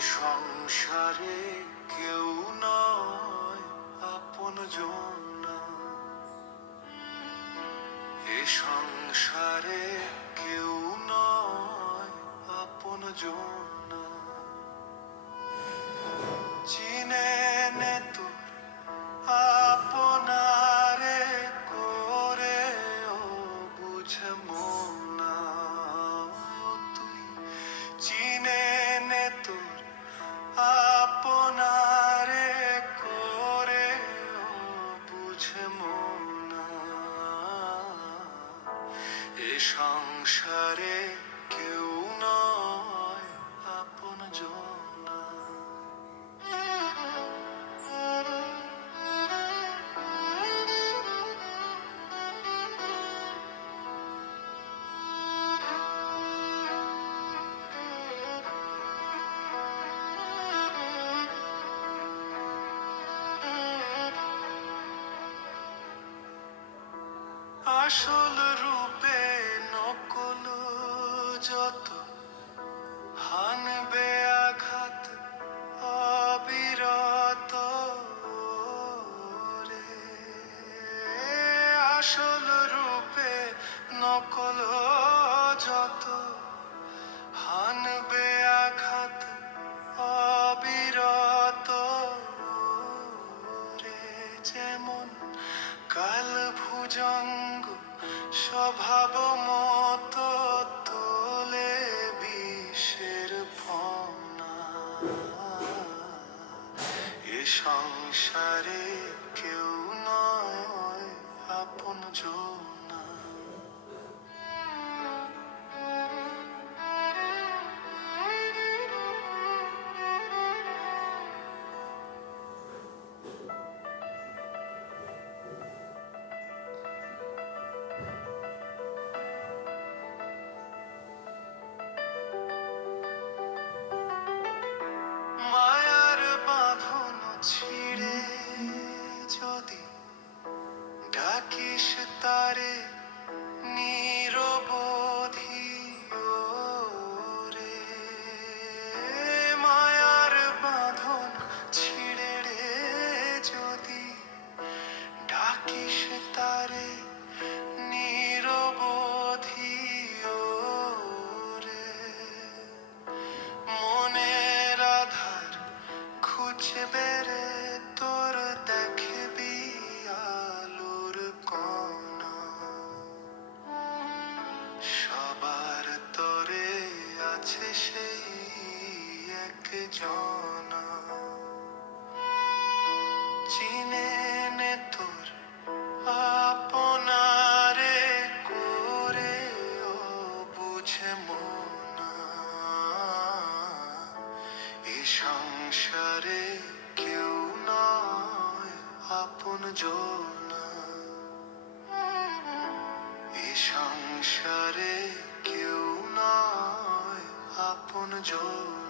সংসারে কেউ নয় আপন না এ সংসারে কেউ নয় আপন না সংসারে কেউ নয় আপন আসল রূপে যত হানবে আঘাত অবিরত আসল রূপে নকল যত হানবে আঘাত অবিরত রে। যেমন কাল ভুজঙ্গ স্বভাব মতো সংসারে কেউ নয় আপন না আছে সেই এক জনা। চিনে নে তোর আপনারে করে ও বুঝে মনা। এ সংসারে কেউ নয় আপন জোনা। anjo.